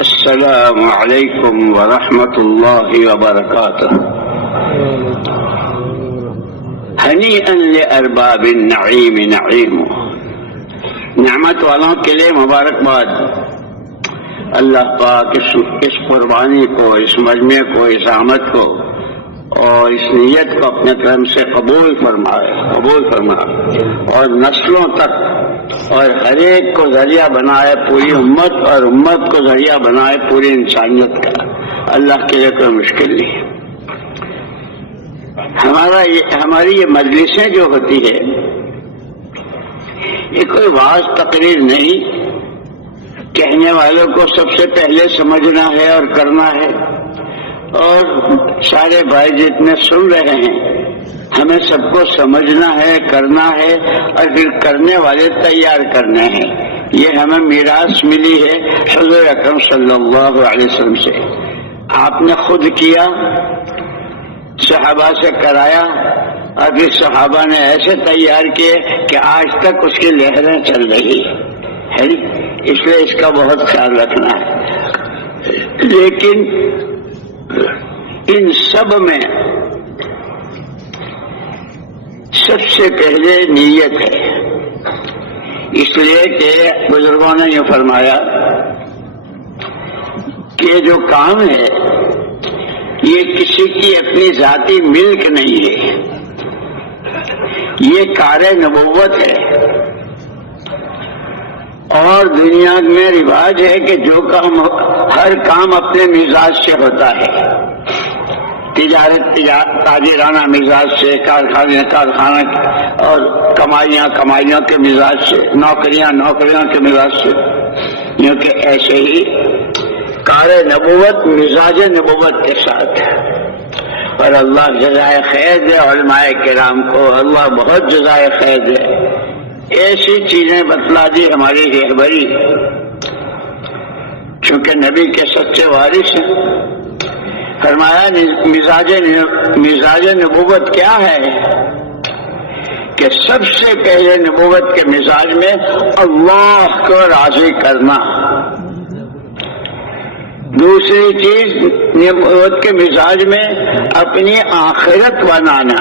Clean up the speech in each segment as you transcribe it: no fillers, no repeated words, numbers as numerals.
السلام علیکم ورحمۃ اللہ وبرکاتہ۔ ہنیئا لارباب النعیم نعیم، نعمت والوں کے لیے مبارکباد۔ اللہ پاک اس قربانی کو، اس مجمع کو، اس آمد کو اور اس نیت کو اپنے کرم سے قبول فرمائے اور نسلوں تک اور ہر ایک کو ذریعہ بنائے پوری امت، اور امت کو ذریعہ بنائے پوری انسانیت کا۔ اللہ کے لیے کوئی مشکل نہیں ہے۔ ہماری یہ مجلسیں جو ہوتی ہے یہ کوئی واعظ تقریر نہیں، کہنے والوں کو سب سے پہلے سمجھنا ہے اور کرنا ہے، اور سارے بھائی جتنے سن رہے ہیں ہمیں سب کو سمجھنا ہے، کرنا ہے، اور پھر کرنے والے تیار کرنے ہیں۔ یہ ہمیں میراث ملی ہے حضور اکرم صلی اللہ علیہ وسلم سے۔ آپ نے خود کیا، صحابہ سے کرایا، اور پھر صحابہ نے ایسے تیار کیے کہ آج تک اس کی لہریں چل رہی ہے، اس لیے اس کا بہت خیال رکھنا ہے۔ لیکن ان سب میں سب سے پہلے نیت ہے، اس لیے کہ بزرگوں نے یہ فرمایا کہ جو کام ہے یہ کسی کی اپنی ذاتی ملک نہیں ہے، یہ کار نبوت ہے۔ اور دنیا میں رواج ہے کہ جو کام، ہر کام اپنے مزاج سے ہوتا ہے، تجارت تاجرانہ مزاج سے، کارخانہ اور کمائیاں کے مزاج سے، نوکریاں کے مزاج سے، کیونکہ ایسے ہی کار نبوت مزاج نبوت کے ساتھ ہے۔ اور اللہ جزائے خیر دے علماء کرام کو، اللہ بہت جزائے خیر دے، ایسی چیزیں بتلا دی ہماری رہبری، چونکہ نبی کے سچے وارث ہیں۔ فرمایا مزاج نبوت کیا ہے کہ سب سے پہلے نبوت کے مزاج میں اللہ کو راضی کرنا، دوسری چیز نبوت کے مزاج میں اپنی آخرت بنانا،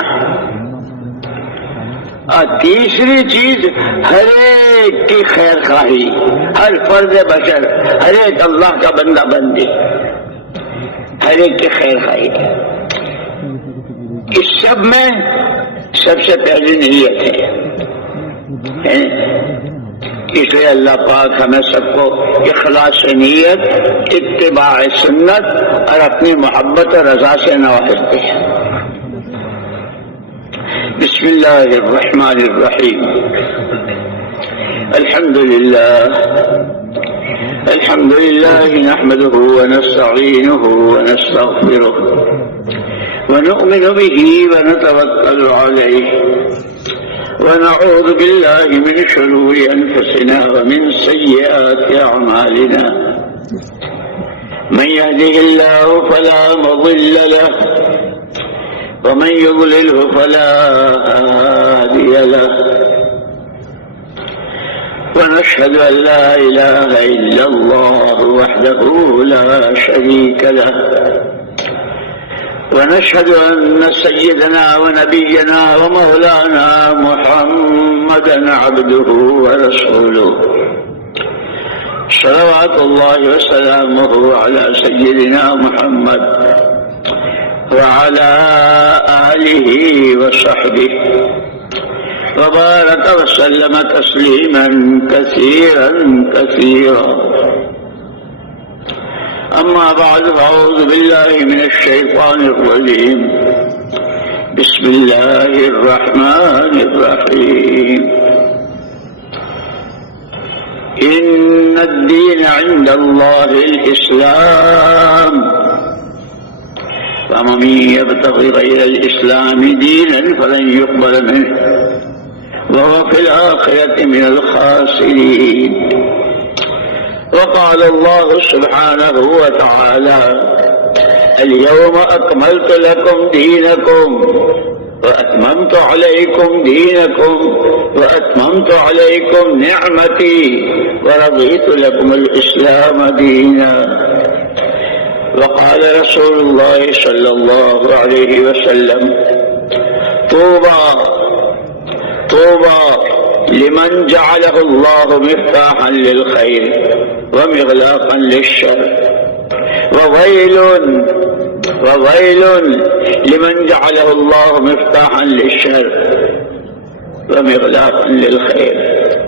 اور تیسری چیز ہر ایک کی خیر خواہی، ہر فرد بشر، ہر ایک اللہ کا بندہ بندی، ہر ایک کی خیر خواہی۔ اس سب میں سب سے پہلی نیت ہے، اس لیے اللہ پاک ہمیں سب کو اخلاص نیت، اتباع سنت اور اپنی محبت اور رضا سے نوازتے ہیں۔ بسم اللہ الرحمن الرحیم۔ الحمد للہ نحمده ونستعینه ونستغفره ونؤمن به ونتوکل علیہ ونعوذ باللہ من شرور انفسنا ومن سیئات اعمالنا، من يهده الله فلا مضل له ومن يضلله فلا هادي له، ونشهد أن لا إله إلا الله وحده لا شريك له، ونشهد أن سيدنا ونبينا ومولانا محمدا عبده ورسوله، صلوات الله وسلامه على سيدنا محمد وعلى آله وصحبه وبارك وسلم تسليما كثيرا كثيرا۔ أما بعد، فأعوذ بالله من الشيطان الرجيم، بسم الله الرحمن الرحيم۔ إن الدين عند الله الإسلام، فمن يبتغي غير الإسلام دينا فلن يقبل منه وهو في الآخرة من الخاسرين۔ وقال الله سبحانه وتعالى: اليوم أكملت لكم دينكم وأتممت عليكم دينكم وأتممت عليكم نعمتي ورضيت لكم الإسلام دينا۔ وقال رسول الله صلى الله عليه وسلم طوبى لمن جعله الله مفتاحا للخير ومغلاقا للشر وويل لمن جعله الله مفتاحا للشر ومغلاقا للخير.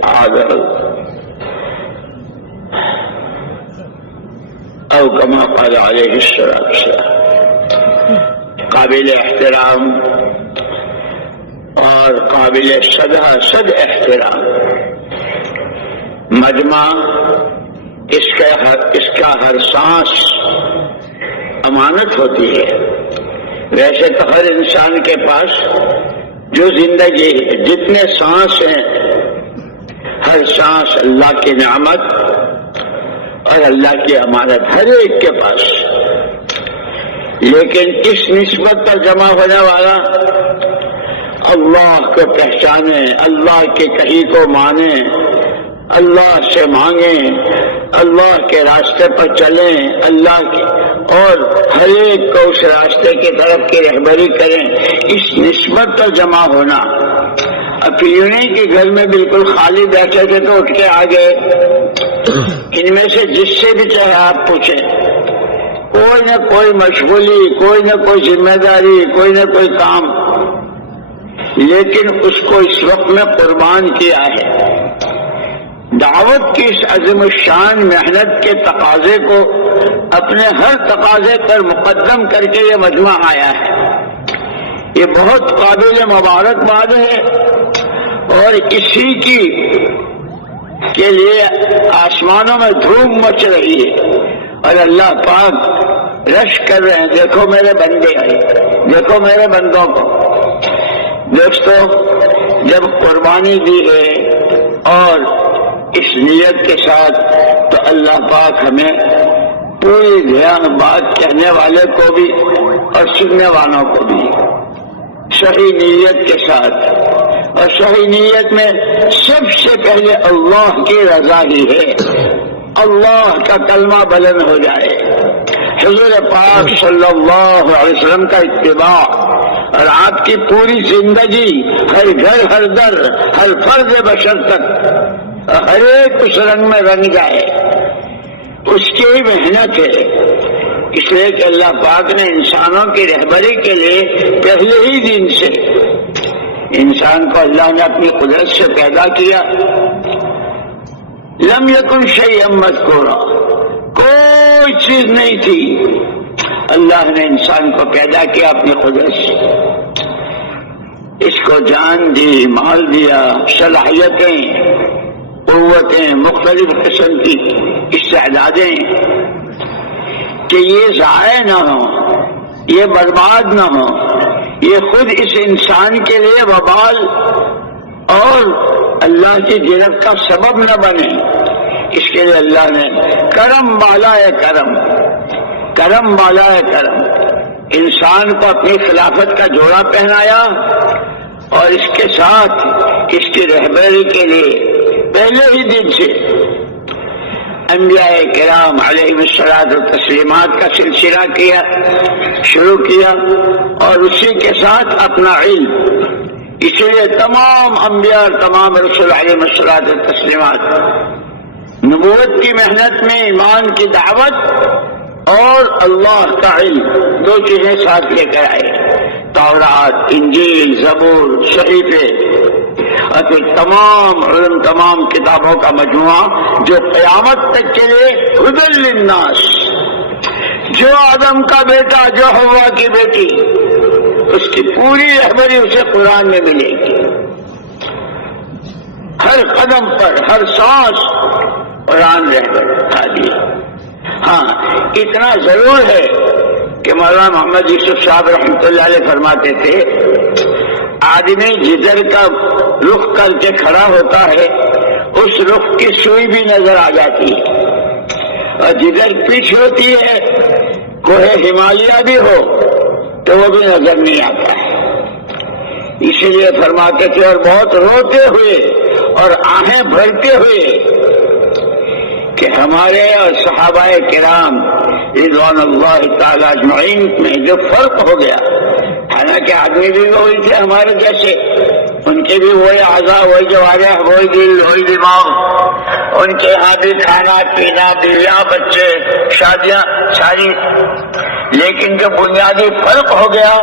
عاذر او كما قال عليه الصلاة والسلام. قابل احترام اور قابل صد احترام مجمع، اس کا ہر سانس امانت ہوتی ہے. ویسے تو ہر انسان کے پاس جو زندگی جتنے سانس ہیں، ہر سانس اللہ کی نعمت اور اللہ کی امانت ہر ایک کے پاس. لیکن اس نسبت پر جمع ہونے والا اللہ کو پہچانے، اللہ کے کہی کو مانے، اللہ سے مانگیں، اللہ کے راستے پر چلیں، اللہ کے اور ہر ایک کو اس راستے کی طرف کی رہبری کریں. اس نسبت پر جمع ہونا. اب یوں نہیں کہ گھر میں بالکل خالی بیٹھے تھے تو اٹھ کے آ گئے. ان میں سے جس سے بھی چاہے آپ پوچھیں، کوئی نہ کوئی مشغولی، کوئی نہ کوئی ذمہ داری، کوئی نہ کوئی کام، لیکن اس کو اس وقت میں قربان کیا ہے. دعوت کی اس عظیم الشان محنت کے تقاضے کو اپنے ہر تقاضے پر مقدم کر کے یہ مجمع آیا ہے. یہ بہت قابل مبارکباد ہے اور اسی کے لیے آسمانوں میں دھوم مچ رہی ہے اور اللہ پاک رش کر رہے ہیں. دیکھو میرے بندے، دیکھو میرے بندوں کو. دوستو، جب قربانی دی ہے اور اس نیت کے ساتھ، تو اللہ پاک ہمیں پوری دھیان بات کہنے والے کو بھی اور سننے والوں کو بھی صحیح نیت کے ساتھ، اور صحیح نیت میں سب سے پہلے اللہ کی رضا ہی ہے. اللہ کا کلمہ بلند ہو جائے، حضور پاک صلی اللہ علیہ وسلم کا اتباع، اور آپ کی پوری زندگی ہر گھر، ہر در، ہر فرد بشر تک ہر ایک اس رنگ میں رنگ جائے. اس کی محنت ہے. اس لیے کہ اللہ پاک نے انسانوں کی رہبری کے لیے پہلے ہی دن سے انسان کو اللہ نے اپنی قدرت سے پیدا کیا. لم یکن شیئا مذکورا، کوئی چیز نہیں تھی، اللہ نے انسان کو پیدا کیا اپنی قدرت سے. اس کو جان دی، مال دیا، صلاحیتیں، قوتیں، مختلف قسم کی استعدادیں، کہ یہ ضائع نہ ہو، یہ برباد نہ ہو، یہ خود اس انسان کے لیے وبال اور اللہ کی جنت کا سبب نہ بنے. اس کے لیے اللہ نے کرم بالائے کرم انسان کو اپنی خلافت کا جوڑا پہنایا، اور اس کے ساتھ اس کی رہبری کے لیے پہلے ہی دن سے انبیاء کرام علیہ الصلوۃ والتسلیمات کا سلسلہ شروع کیا، اور اسی کے ساتھ اپنا علم. اس لیے تمام انبیاء اور تمام رسول علیہ الصلوۃ والتسلیمات نبوت کی محنت میں ایمان کی دعوت اور اللہ کا علم، دو چیزیں ساتھ لے کر آئے. تورات، انجیل، زبور، صحیفے، اور پھر تمام علم، تمام کتابوں کا مجموعہ جو قیامت تک کے لیے ہدی للناس. جو آدم کا بیٹا، جو حوا کی بیٹی، اس کی پوری رہبری اسے قرآن میں ملے گی. ہر قدم پر، ہر سانس قرآن رہبر تھا دیا. ہاں، اتنا ضرور ہے کہ مولانا محمد یوسف صاحب رحمۃ اللہ علیہ فرماتے تھے، آدمی جدھر کا رخ کر کے کھڑا ہوتا ہے اس رخ کی سوئی بھی نظر آ جاتی ہے، اور جدھر پیچھ ہوتی ہے کوہ ہمالیہ بھی ہو تو وہ بھی نظر نہیں آتا ہے. اسی لیے فرماتے تھے، اور بہت روتے ہوئے اور آہیں بھرتے ہوئے کہ ہمارے اور صحابہ کرام رضوان اللہ تعالی اجمعین میں جو فرق ہو گیا، حالانکہ آدمی بھی وہی تھے ہمارے جیسے، ان کے بھی وہی اعضاء، وہی جوارح، وہی دل، وہی دماغ، ان کے یہاں بھی کھانا پینا، بیویاں، بچے، شادیاں ساری، لیکن جو بنیادی فرق ہو گیا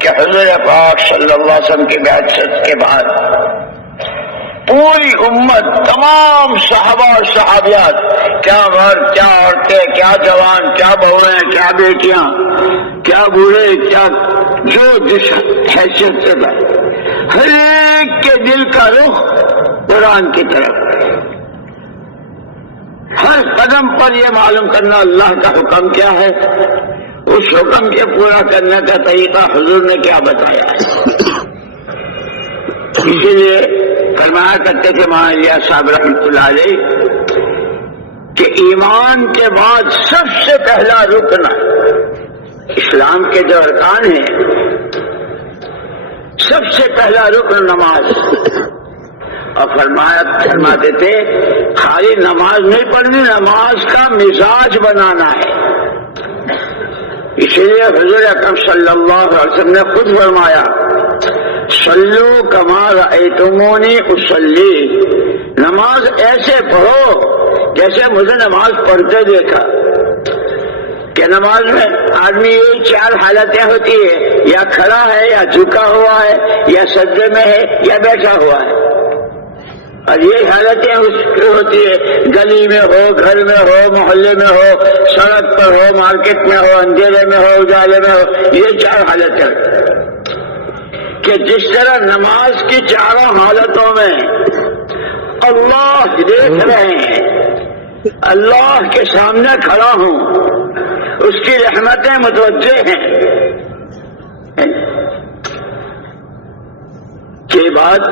کہ حضور پاک صلی اللہ علیہ وسلم کی بعثت کے بعد پوری امت، تمام صحابہ اور صحابیات، کیا مرد، کیا عورتیں، کیا جوان، کیا بہویں، کیا بیٹیاں، کیا بوڑھے، کیا جو جس حیثیت سے تھا، ہر ایک کے دل کا رخ قرآن کی طرف، ہر قدم پر یہ معلوم کرنا اللہ کا حکم کیا ہے، اس حکم کے پورا کرنے کا طریقہ حضور نے کیا بتایا ہے۔ اسی لیے فرمایا کرتے تھے مولانا الیاس صاحب رحمۃ اللہ علیہ کہ ایمان کے بعد سب سے پہلا رکن، اسلام کے جو ارکان ہیں، سب سے پہلا رکن نماز، اور فرماتے تھے خالی نماز نہیں پڑھنی، نماز کا مزاج بنانا ہے۔ اسی لیے حضور اکرم صلی اللہ علیہ وسلم نے خود فرمایا صلو کما رأیتمونی اصلی، نماز ایسے پڑھو جیسے مجھے نماز پڑھتے دیکھا۔ کہ نماز میں آدمی یہ چار حالتیں ہوتی ہے، یا کھڑا ہے، یا جھکا ہوا ہے، یا سجدے میں ہے، یا بیٹھا ہوا ہے، اور یہ حالتیں اس کی ہوتی ہے، گلی میں ہو، گھر میں ہو، محلے میں ہو، سڑک پر ہو، مارکیٹ میں ہو، اندھیرے میں ہو، اجالے میں ہو، یہ چار حالتیں، کہ جس طرح نماز کی چاروں حالتوں میں اللہ دیکھ رہے ہیں، اللہ کے سامنے کھڑا ہوں، اس کی رحمتیں متوجہ ہیں، یہ بات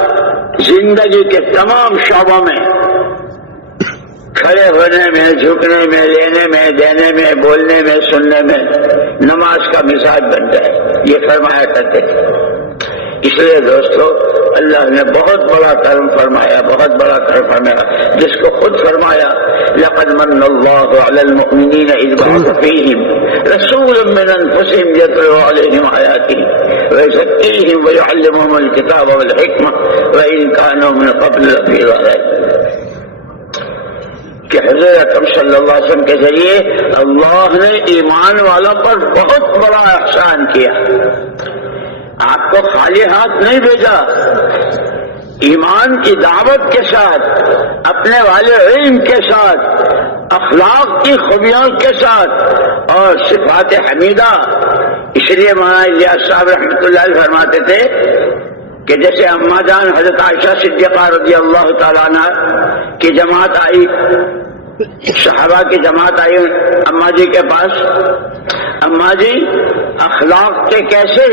زندگی کے تمام شعبوں میں، کھڑے ہونے میں، جھکنے میں، لینے میں، دینے میں، بولنے میں، سننے میں نماز کا مزاج بن جائے، یہ فرمایا کرتے تھے۔ اس لیے دوستو اللہ نے بہت بڑا کرم فرمایا، بہت بڑا کرم فرمایا، جس کو خود فرمایا لقد من اللہ علی المؤمنین اذ بعث فیہم رسولا من انفسہم یتلو علیہم آیاتہ ویزکیہم ویعلمہم الکتاب والحکمہ وإن کانوا من قبل لفی ضلال، کہ حضور اکرم صلی اللہ علیہ وسلم کے ذریعے اللہ نے ایمان والوں پر بہت بڑا احسان کیا، آپ کو خالی ہاتھ نہیں بھیجا، ایمان کی دعوت کے ساتھ، اپنے والے علم کے ساتھ، اخلاق کی خوبیوں کے ساتھ، اور صفات حمیدہ۔ اس لیے مولانا الیاس صاحب رحمۃ اللہ علیہ فرماتے تھے کہ جیسے اماں جان حضرت عائشہ صدیقہ رضی اللہ تعالیٰ عنہ کی جماعت آئی، صحابہ کی جماعت آئی اماں جی کے پاس، اماں جی اخلاق کے کیسے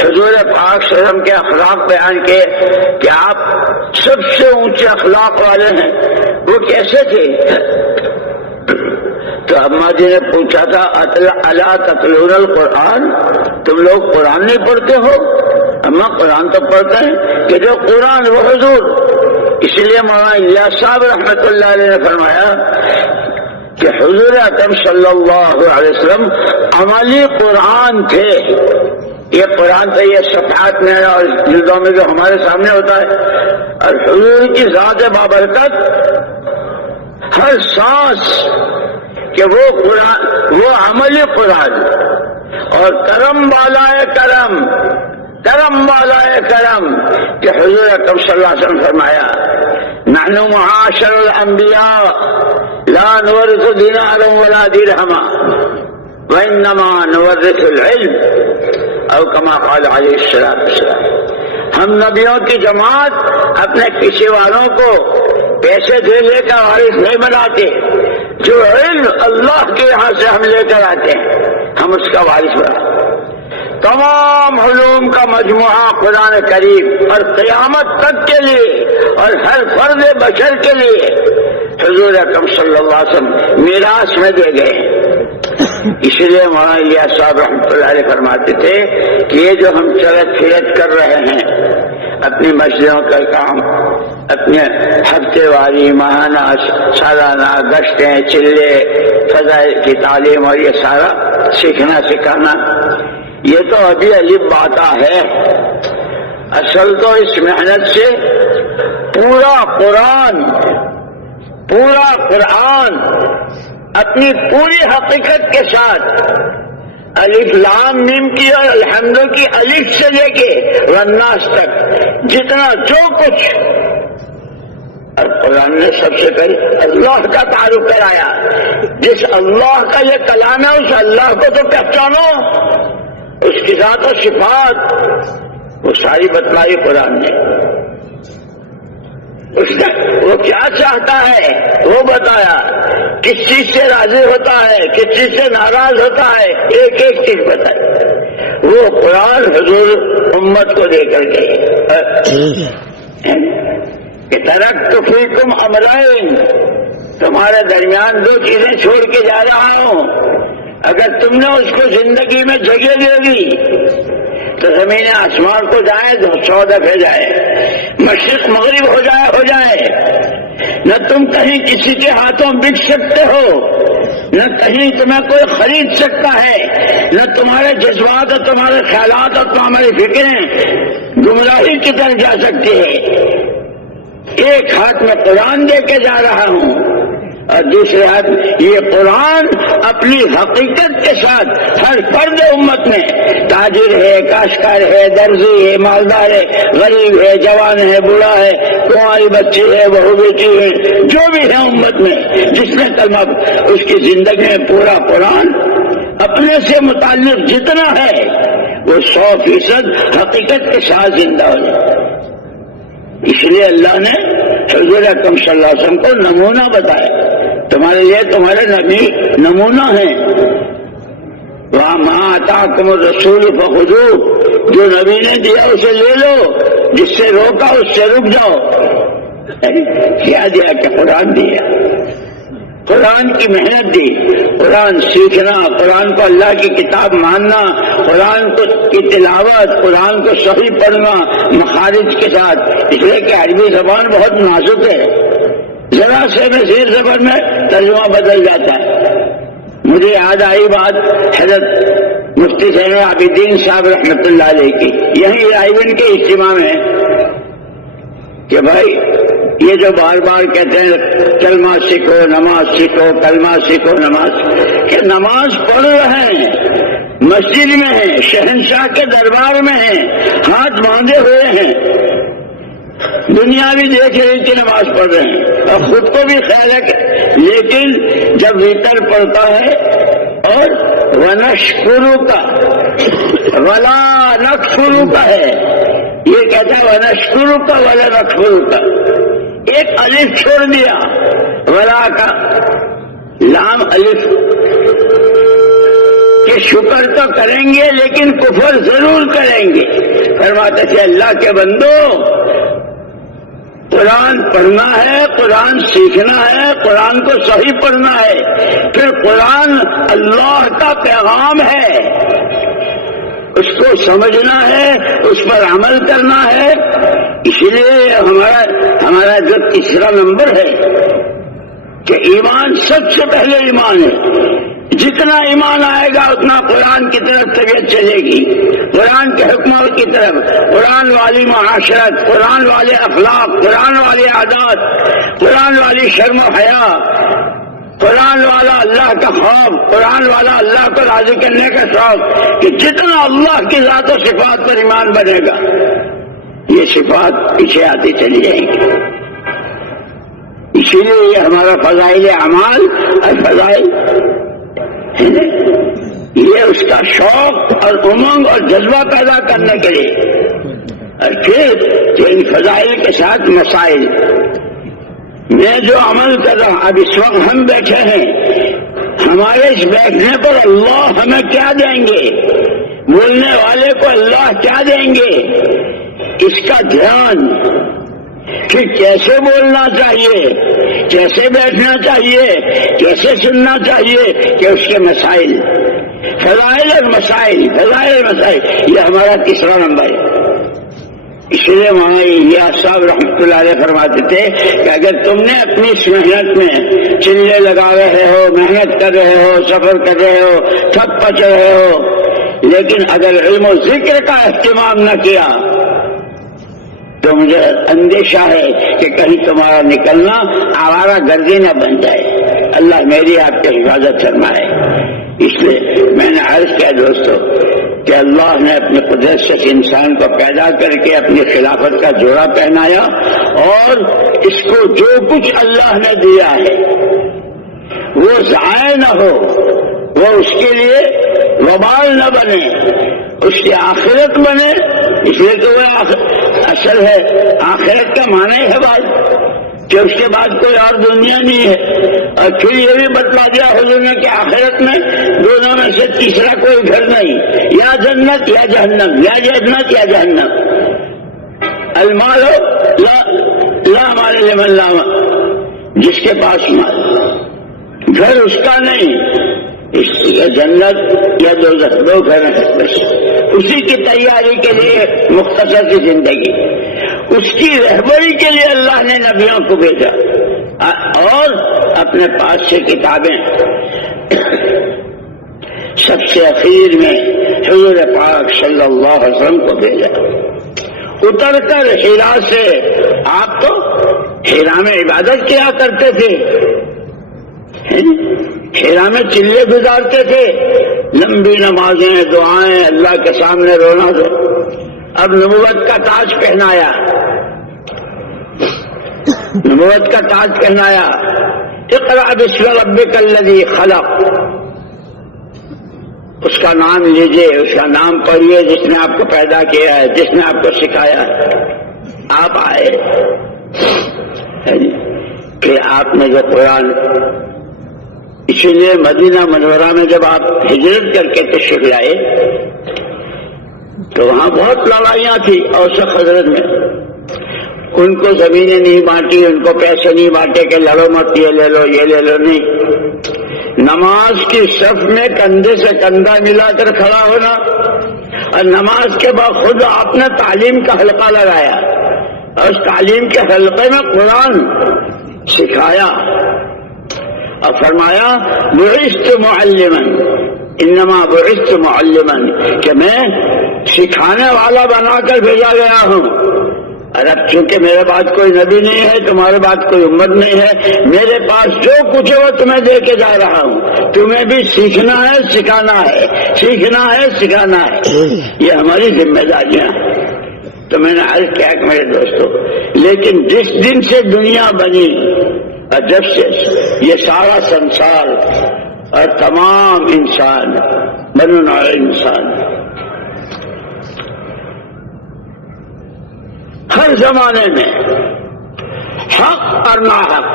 حضور پاک صلی اللہ علیہ وسلم کے اخلاق بیان کیے کہ آپ سب سے اونچے اخلاق والے ہیں، وہ کیسے تھے؟ تو اماں جی نے پوچھا تھا الا تتلون القرآن، تم لوگ قرآن نہیں پڑھتے ہو؟ اماں قرآن تو پڑھتے ہیں، کہ جو قرآن وہ حضور۔ اس لیے مولانا الیاس صاحب رحمۃ اللہ علیہ نے فرمایا کہ حضور اکرم صلی اللہ علیہ وسلم عملی قرآن تھے۔ یہ قرآن تو یہ صفحات میں اور جلدوں میں جو ہمارے سامنے ہوتا ہے، اور حضور کی ذات بابرکت ہر سانس کہ وہ قرآن، وہ عملی قرآن، اور کرم والا ہے کرم، کرم والا ہے کرم، کہ حضور اکرم صلی اللہ علیہ وسلم فرمایا نحن معاشر الانبیاء لا نورث دینارا ولا درہما وانما نورث العلم، او کما قال علیہ السلام، ہم نبیوں کی جماعت اپنے پیچھے والوں کو پیسے دے لے کر وارث نہیں بناتے، جو علم اللہ کے یہاں سے ہم لے کر آتے ہیں ہم اس کا وارث بناتے۔ تمام علوم کا مجموعہ قرآن کریم، اور قیامت تک کے لیے اور ہر فرد بشر کے لیے حضور اکرم صلی اللہ علیہ وسلم میراث میں دے گئے۔ اس لیے مولانا الیاس صاحب رحمۃ اللہ علیہ فرماتے تھے کہ یہ جو ہم چلت پھرت کر رہے ہیں، اپنی مسجدوں کا کام، اپنے ہفتے واری، ماہانہ، سالانہ گشتیں، چلے، فضائل کی تعلیم اور یہ سارا سیکھنا سکھانا، یہ تو ابھی الف باتا ہے. اصل تو اس محنت سے پورا قرآن اپنی پوری حقیقت کے ساتھ الف لام میم کی اور الحمد کی الف سے لے کے والناس تک جتنا جو کچھ، اور قرآن نے سب سے پہلے اللہ کا تعارف کرایا. جس اللہ کا یہ کلام ہے اس اللہ کو تو پہچانو، اس کی ذات و صفات وہ ساری بتلائی قرآن نے. اس نے وہ کیا چاہتا ہے وہ بتایا، کس چیز سے راضی ہوتا ہے، کس چیز سے ناراض ہوتا ہے، ایک ایک چیز بتائی. وہ قرآن حضور امت کو دے کر گئے کہ ترکت فیکم امرین، تمہارے درمیان دو چیزیں چھوڑ کے جا رہا ہوں. اگر تم نے اس کو زندگی میں جگہ دے دی تو زمین آسمان کو جائے 100 دفعے جائے، مشرق مغرب ہو جائے. نہ تم کہیں کسی کے ہاتھوں بک سکتے ہو، نہ کہیں تمہیں کوئی خرید سکتا ہے، نہ تمہارے جذبات اور تمہارے خیالات اور تمہاری فکریں گمراہی کی طرف جا سکتی ہے. ایک ہاتھ میں قرآن دے کے جا رہا ہوں اور دوسرے ہاتھ یہ قرآن اپنی حقیقت کے ساتھ ہر فرد امت میں، تاجر ہے، کاشتکار ہے، درزی ہے، مالدار ہے، غریب ہے، جوان ہے، بوڑھا ہے، کنواری بچی ہے، بہو بیٹی ہے، جو بھی ہے امت میں جس نے کلمہ، اس کی زندگی میں پورا قرآن اپنے سے متعلق جتنا ہے وہ 100% حقیقت کے ساتھ زندہ ہو جائے. اس لیے اللہ نے حضور اکرم صلی اللہ علیہ وسلم کو نمونہ بتایا. تمہارے لیے تمہارے نبی نمونہ ہیں. وَمَا آتَاكُمُ الرَّسُولُ فَخُذُوهُ، جو نبی نے دیا اسے لے لو، جس سے روکا اس سے رک جاؤ. کیا دیا کہ قرآن دیا، قرآن کی محنت دی، قرآن سیکھنا، قرآن کو اللہ کی کتاب ماننا، قرآن کی تلاوت، قرآن کو صحیح پڑھنا مخارج کے ساتھ. اس لیے کہ عربی زبان بہت نازک ہے، ذرا سے میں زیر زبر میں ترجمہ بدل جاتا ہے. مجھے یاد آئی بات حضرت مفتی زین العابدین صاحب رحمۃ اللہ علیہ کی، یہیں رائیون کے اجتماع میں، کہ بھائی یہ جو بار بار کہتے ہیں کلمہ سیکھو، نماز سیکھو، کلمہ سیکھو، نماز، کہ نماز پڑھ رہے ہیں، مسجد میں ہیں، شہنشاہ کے دربار میں ہیں، ہاتھ باندھے ہوئے ہیں، دنیا بھی دیکھ رہی کہ نماز پڑھ رہے ہیں اور خود کو بھی خیال ہے، لیکن جب وطر پڑھتا ہے اور وَنَشْكُرُكَ وَلَا نَكْفُرُكَ ہے، یہ کہتا ہے وَنَشْكُرُكَ وَلَا نَكْفُرُكَ، ایک الف چھوڑ دیا، ولا کا لام الف، کہ شکر تو کریں گے لیکن کفر ضرور کریں گے. فرماتے تھے اللہ کے بندو، قرآن پڑھنا ہے، قرآن سیکھنا ہے، قرآن کو صحیح پڑھنا ہے، پھر قرآن اللہ کا پیغام ہے، اس کو سمجھنا ہے، اس پر عمل کرنا ہے. اس لیے ہمارا جو تیسرا نمبر ہے کہ ایمان سب سے پہلے ایمان ہے. جتنا ایمان آئے گا اتنا قرآن کی طرف طبیعت چلے گی، قرآن کے حکموں کی طرف، قرآن والی معاشرت، قرآن والے اخلاق، قرآن والی عادات، قرآن والی شرم و حیا، قرآن والا اللہ کا خوف، قرآن والا اللہ کو راضی کرنے کا شوق، کہ جتنا اللہ کی ذات و صفات پر ایمان بنے گا یہ صفات پیچھے آتی چلی جائیں گی. اسی لیے یہ ہمارا فضائل اعمال اور فضائل یہ اس کا شوق اور امنگ اور جذبہ پیدا کرنے کے لیے، اور پھر ان فضائل کے ساتھ مسائل. میں جو عمل کر رہا ہوں، اب اس وقت ہم بیٹھے ہیں، ہمارے اس بیٹھنے پر اللہ ہمیں کیا دیں گے، بولنے والے کو اللہ کیا دیں گے، اس کا دھیان کہ کیسے بولنا چاہیے، کیسے بیٹھنا چاہیے، کیسے سننا چاہیے، کہ اس کے مسائل، فضائل اور مسائل، فضائل اور مسائل، یہ ہمارا تیسرا نمبر ہے. اس لیے وہاں یہ صاحب رحمۃ اللہ علیہ فرماتے تھے کہ اگر تم نے اپنی اس محنت میں چلے لگا رہے ہو، محنت کر رہے ہو، سفر کر رہے ہو، تھک پچ رہے ہو، لیکن اگر علم و ذکر کا اہتمام نہ کیا تو مجھے اندیشہ ہے کہ کہیں تمہارا نکلنا آوارہ گردی نہ بن جائے۔ اللہ میری آپ کی حفاظت فرمائے۔ اس لیے میں نے عرض کیا دوستو کہ اللہ نے اپنی قدرت سے انسان کو پیدا کر کے اپنی خلافت کا جوڑا پہنایا، اور اس کو جو کچھ اللہ نے دیا ہے وہ ضائع نہ ہو، وہ اس کے لیے وبال نہ بنے، اس کی آخرت بنے۔ اس لیے تو وہ اصل ہے، آخرت کا معنی ہے بات کہ اس کے بعد کوئی اور دنیا نہیں ہے۔ اور پھر یہ بھی بتلا دیا حضور نے کہ آخرت میں دونوں میں سے تیسرا کوئی گھر نہیں، یا جنت یا جہنم، یا جنت یا جہنم۔ المال لا مال لمن لا مال، جس کے پاس مال، گھر اس کا نہیں، اس کی جنت یا دو گھر ہیں بس۔ اسی کی تیاری کے لیے مختصر کی زندگی، اس کی رہبری کے لیے اللہ نے نبیوں کو بھیجا، اور اپنے پاس سے کتابیں سب سے اخیر میں حضور پاک صلی اللہ علیہ وسلم کو بھیجا۔ اتر کر ہیرا سے، آپ تو ہیرا میں عبادت کیا کرتے تھے، ہیرا میں چلے گزارتے تھے، لمبی نمازیں، دعائیں، اللہ کے سامنے رونا تھا۔ اب نبوت کا تاج پہنایا، نبوت کا تاج پہنایا، اقرأ باسم ربک الذی خلق، اس کا نام لیجئے، اس کا نام پڑھیے جس نے آپ کو پیدا کیا ہے، جس نے آپ کو سکھایا ہے۔ آپ آئے کہ آپ نے جو قرآن، اسی لیے مدینہ منورہ میں جب آپ ہجرت کر کے تشریف لائے تو وہاں بہت لڑائیاں تھی اوس و خزرج میں، ان کو زمینیں نہیں بانٹی، ان کو پیسے نہیں بانٹے کہ لڑو مت، یہ لے لو یہ لے لو، نہیں، نماز کی صف میں کندھے سے کندھا ملا کر کھڑا ہونا، اور نماز کے بعد خود آپ نے تعلیم کا حلقہ لگایا، اور اس تعلیم کے حلقے میں قرآن سکھایا، اور فرمایا بعثت معلما، انما بعثت معلما، کہ میں سکھانے والا بنا کر بھیجا گیا ہوں۔ اور اب چونکہ میرے بعد کوئی نبی نہیں ہے، تمہارے بعد کوئی امت نہیں ہے، میرے پاس جو کچھ ہے وہ تمہیں دے کے جا رہا ہوں، تمہیں بھی سیکھنا ہے سکھانا ہے، سیکھنا ہے سکھانا ہے، یہ ہماری ذمہ داریاں ہیں۔ تو میں نے عرض کیا کہ میرے دوستو، لیکن جس دن سے دنیا بنی اور جب سے یہ سارا سنسار اور تمام انسان بنو نوع انسان ہر زمانے میں حق اور ناحق،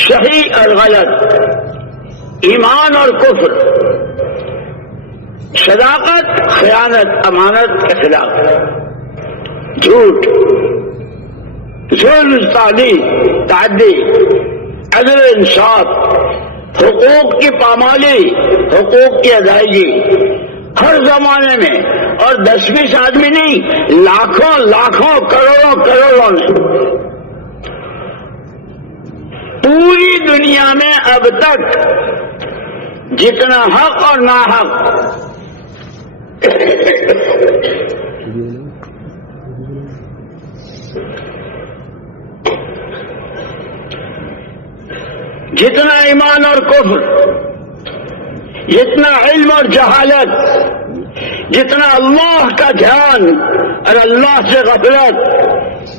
صحیح اور غلط، ایمان اور کفر، صداقت، خیانت، امانت کے خلاف، جھوٹ، ظلم، تعدی، عدل، انصاف، حقوق کی پامالی، حقوق کی ادائیگی، ہر زمانے میں، اور 10-20 آدمی نہیں، لاکھوں لاکھوں کروڑوں کروڑوں نے پوری دنیا میں اب تک جتنا حق اور ناحق جتنا ایمان اور کفر، جتنا علم اور جہالت، جتنا اللہ کا دھیان اور اللہ سے غفلت،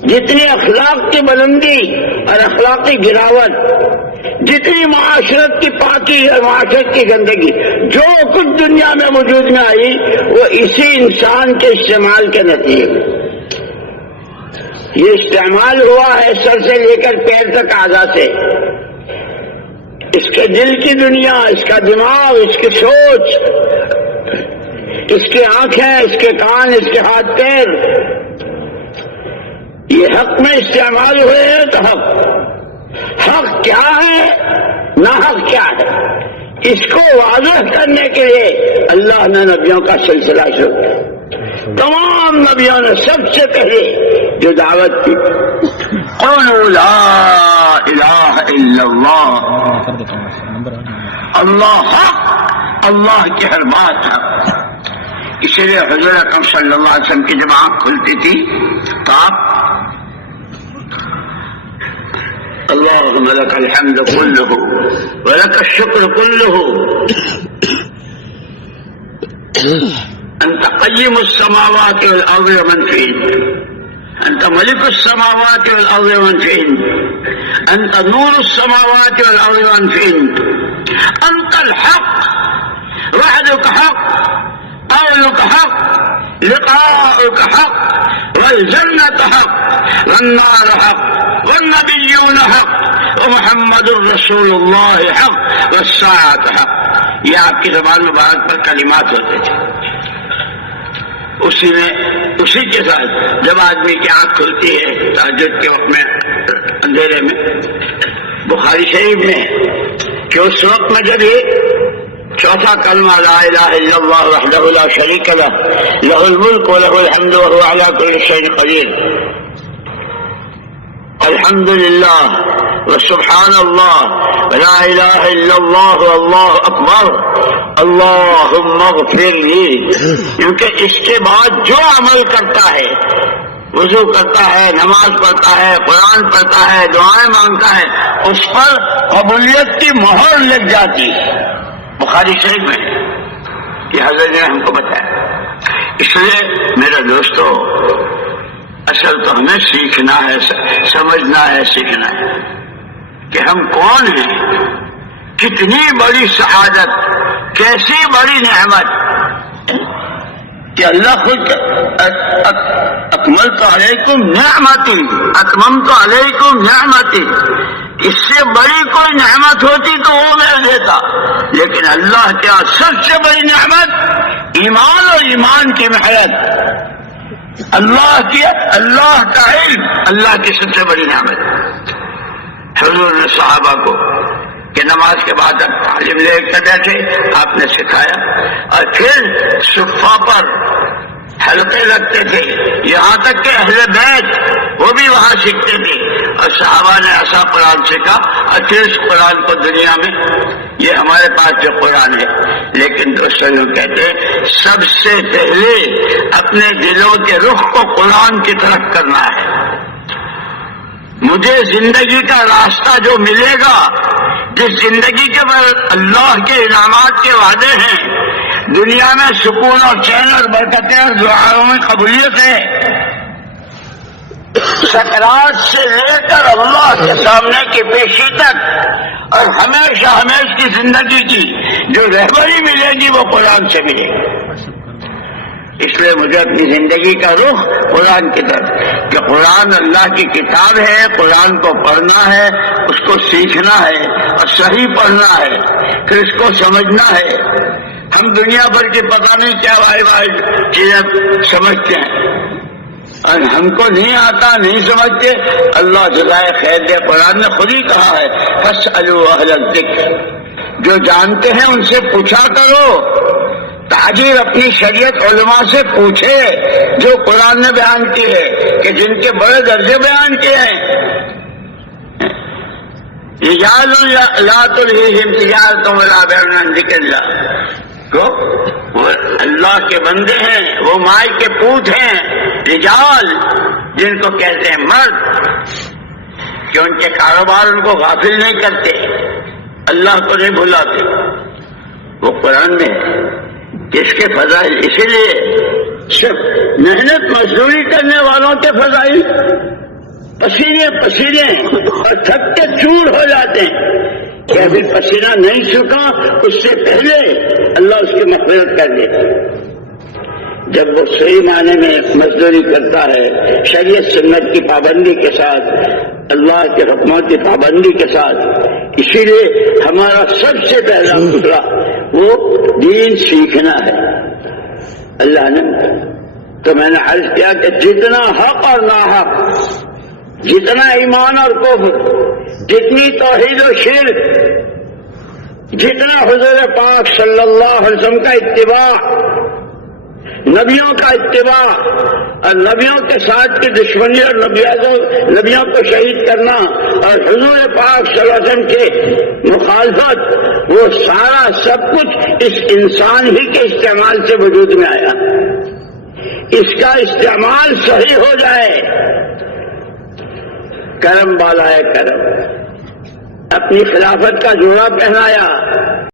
جتنی اخلاق کی بلندی اور اخلاقی گراوٹ، جتنی معاشرت کی پاکی اور معاشرت کی گندگی، جو کچھ دنیا میں وجود میں آئی وہ اسی انسان کے استعمال کے نتیجے میں یہ استعمال ہوا ہے، سر سے لے کر پیر تک اعضاء سے۔ اس کے دل کی دنیا، اس کا دماغ، اس کی سوچ، اس کی آنکھیں، اس کے کان، اس کے ہاتھ پیر، یہ حق میں استعمال ہوئے ہیں۔ تو حق کیا ہے، ناحق کیا ہے، اس کو واضح کرنے کے لیے اللہ نے نبیوں کا سلسلہ شروع کیا۔ تمام تمام نبیوں نے سب سے پہلے جو دعوت کی قولوا لا الہ الا اللہ، اللہ حق، اللہ کی ہر بات حق۔ اسی لیے حضور اکرم صلی اللہ علیہ وسلم کی جب آنکھ کھلتی تھی تو آپ اللہم لک الحمد کلہ ولک الشکر کلہ انت قیم السماوات والارض ومن فیہن انت ملک السماوات والارض ومن فیہن انت نور السماوات والارض ومن فیہن انت الحق وحدک حق قولك حق لقاؤك حق والجنة حق والنار حق والنبيون حق ومحمد رسول الله حق والساعة حق۔ یہ آپ کی زبان مبارک پر کلمات ہوتے تھے۔ اسی کے ساتھ جب آدمی کی آنکھ کھلتی ہے تہجد کے وقت میں اندھیرے میں، بخاری شریف میں کہ اس وقت میں جب یہ چوتھا کلمہ لا الہ الا اللہ وحدہ لا شریک لہ لہ الملک ولہ الحمد وہو علی کل شیء قدیر، الحمد للہ وسبحان اللہ لا الہ الا اللہ واللہ اکبر اللہم اغفر لی، کیونکہ اس کے بعد جو عمل کرتا ہے، وضو کرتا ہے، نماز پڑھتا ہے، قرآن پڑھتا ہے، دعائیں مانگتا ہے، اس پر قبولیت کی مہر لگ جاتی ہے۔ بخاری شریف میں یہ حضرت نے ہم کو بتایا۔ اس لیے میرے دوستو، اصل تو ہمیں سیکھنا ہے، سمجھنا ہے، سیکھنا ہے کہ ہم کون ہیں، کتنی بڑی سعادت، کیسی بڑی نعمت کہ اللہ خود اکملت علیکم نعمتی، اتممت علیکم نعمتی، اس سے بڑی کوئی نعمت ہوتی تو وہ میں دیتا، لیکن اللہ کیا سب سے بڑی نعمت ایمان اور ایمان کی محنت، اللہ کا علم، اللہ کی سب سے بڑی نعمت۔ حضور نے صحابہ کو کہ نماز کے بعد تعلیم لے کرتے تھے، آپ نے سکھایا، اور پھر صفہ پر حلقے لگتے تھے، یہاں تک کہ اہل بیت وہ بھی وہاں سیکھتے تھے، اور صحابہ نے ایسا قرآن سیکھا، اور پھر اس قرآن کو دنیا میں، یہ ہمارے پاس جو قرآن ہے، لیکن دوستوں کہتے ہیں سب سے پہلے اپنے دلوں کے رخ کو قرآن کی طرف کرنا ہے۔ مجھے زندگی کا راستہ جو ملے گا، جس زندگی کے بعد اللہ کے انعامات کے وعدے ہیں، دنیا میں سکون اور چین اور برکتیں اور دعاؤں میں قبولیت ہے، سکرات سے لے کر اللہ کے سامنے کی پیشی تک اور ہمیشہ ہمیشہ کی زندگی کی جو رہبری ملے گی وہ قرآن سے ملے گی۔ اس لیے مجھے اپنی زندگی کا رخ قرآن کی طرف، کہ قرآن اللہ کی کتاب ہے، قرآن کو پڑھنا ہے، اس کو سیکھنا ہے اور صحیح پڑھنا ہے، پھر اس کو سمجھنا ہے۔ ہم دنیا بھر کی پتہ نہیں کیا وائی چیزیں سمجھتے ہیں، اور ہم کو نہیں آتا، نہیں سمجھتے، اللہ جزائے خیر دے۔ قرآن نے خود ہی کہا ہے فاسألوا اہل الذکر، جو جانتے ہیں ان سے پوچھا کرو۔ تاجر اپنی شریعت علماء سے پوچھے جو قرآن نے بیان کی ہے، کہ جن کے بڑے درجے بیان کیے ہیں۔ رجال لا تلہیہم تجارۃ ولا بیع عن ذکر اللہ، وہ اللہ کے بندے ہیں، وہ مائی کے پوت ہیں، رجال جن کو کہتے ہیں مرد، کہ ان کے کاروبار ان کو غافل نہیں کرتے، اللہ کو نہیں بھلاتے۔ وہ قرآن میں کس کے فضائل، اسی لیے صرف محنت مزدوری کرنے والوں کے فضائل، پسینے پسینے اور تھک کے چور ہو جاتے ہیں، کہ ابھی پسینہ نہیں سکا، اس سے پہلے اللہ اس کی مغفرت کر دیتا۔ جب وہ صحیح معنی میں مزدوری کرتا ہے، شریعت سنت کی پابندی کے ساتھ، اللہ کے حکمات کی پابندی کے ساتھ، اسی لیے ہمارا سب سے پہلا خطرہ وہ دین سیکھنا ہے۔ اللہ نے تو میں نے عرض کیا کہ جتنا حق اور ناحق، جتنا ایمان اور کفر، جتنی توحید و شرک، جتنا حضور پاک صلی اللہ علیہ وسلم کا اتباع، نبیوں کا اتباع اور نبیوں کے ساتھ کی دشمنی اور نبیوں کو شہید کرنا اور حضور پاک صلی اللہ علیہ وسلم کے مخالفت، وہ سارا سب کچھ اس انسان ہی کے استعمال سے وجود میں آیا۔ اس کا استعمال صحیح ہو جائے، کرم بالائے کرم، اپنی خلافت کا جوڑا پہنایا،